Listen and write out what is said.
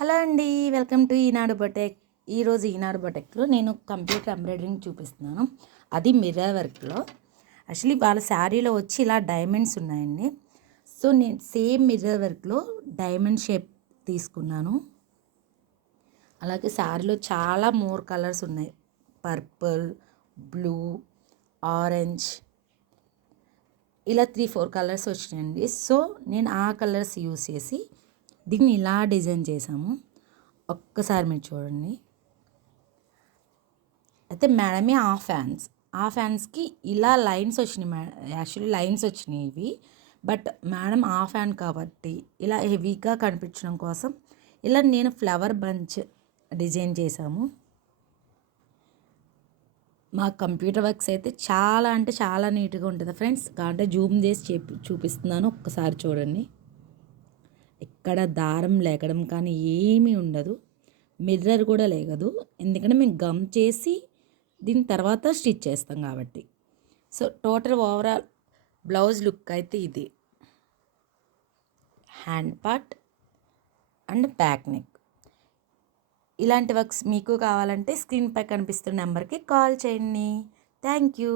Hello అండి. Welcome to Eenadu boutique. ఈరోజు ఈనాడు బొటెక్లో నేను కంప్యూటర్ ఎంబ్రాయిడరింగ్ చూపిస్తున్నాను. అది మిర్రర్ వర్క్లో. యాక్చువల్లీ వాళ్ళ శారీలో వచ్చి ఇలా డైమండ్స్ ఉన్నాయండి. సో నేను సేమ్ మిర్రర్ వర్క్లో డైమండ్ షేప్ తీసుకున్నాను. అలాగే శారీలో చాలా మోర్ కలర్స్ ఉన్నాయి. పర్పుల్, బ్లూ, ఆరెంజ్, ఇలా 3-4 కలర్స్ వచ్చినాయండి. సో నేను ఆ కలర్స్ యూస్ చేసి దీన్ని ఇలా డిజైన్ చేసాము. ఒక్కసారి మీరు చూడండి. అయితే మేడమే ఆ ఫ్యాన్స్కి ఇలా లైన్స్ వచ్చినాయి. యాక్చువల్లీ లైన్స్ వచ్చినాయి ఇవి. బట్ మేడం ఆ ఫ్యాన్ కాబట్టి ఇలా హెవీగా కనిపించడం కోసం ఇలా నేను ఫ్లవర్ బంచ్ డిజైన్ చేశాము. మా కంప్యూటర్ వర్క్స్ అయితే చాలా అంటే చాలా నీట్గా ఉంటుంది ఫ్రెండ్స్. కాబట్టి జూమ్ చేసి చూపిస్తున్నాను, ఒక్కసారి చూడండి. ఎక్కడ దారం లేకడం కానీ ఏమీ ఉండదు. మిర్రర్ కూడా లేగదు, ఎందుకంటే మేము గమ్ చేసి దీని తర్వాత స్టిచ్ చేస్తాం కాబట్టి. So total overall blouse look అయితే ఇది. Hand part and back neck. ఇలాంటి వర్క్స్ మీకు కావాలంటే స్క్రీన్పై కనిపిస్తున్న నెంబర్కి కాల్ చేయండి. Thank you.